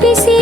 PC